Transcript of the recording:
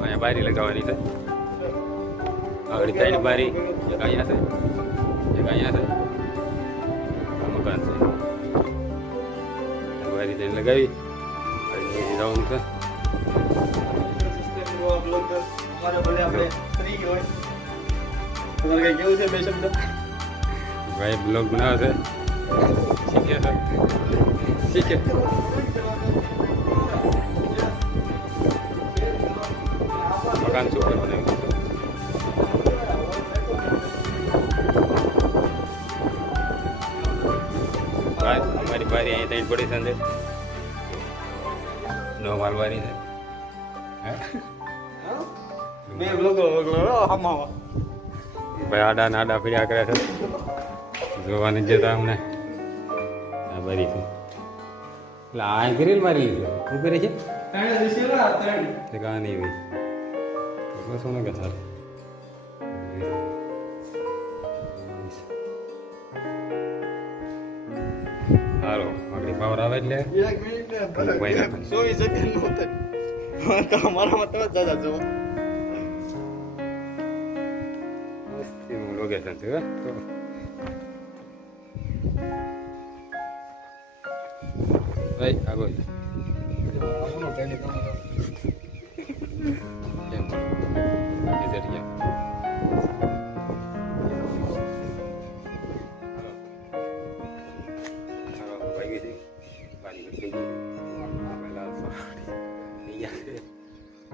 અહીંયા બારી લગાવવાની છે. આગળ ત્રણ બારી, એક અહીંયા છે, એક અહીંયા છે. આ મકાન છે. બારી ત્રણ લગાવી જવાનું છે. ભાઈ બ્લોગ બનાવે છે. શીખે છે. શીખે મકાન શું કરવાનું અમારી બારી અહીં ત્રણ પડી છે અંદર. નો માલવારી છે. ભાઈ આડા ને આડા ફર્યા કરે છે. જોવાની જતા અમને આ બારી છે. એટલે આ ગ્રીલ મારી લીધું ઉભી રહી છે. કાં નહીં ભાઈ સોનું કે સારું સારો આગળ પાવર આવે એટલે લોકેશન છે. ભાઈ આગળ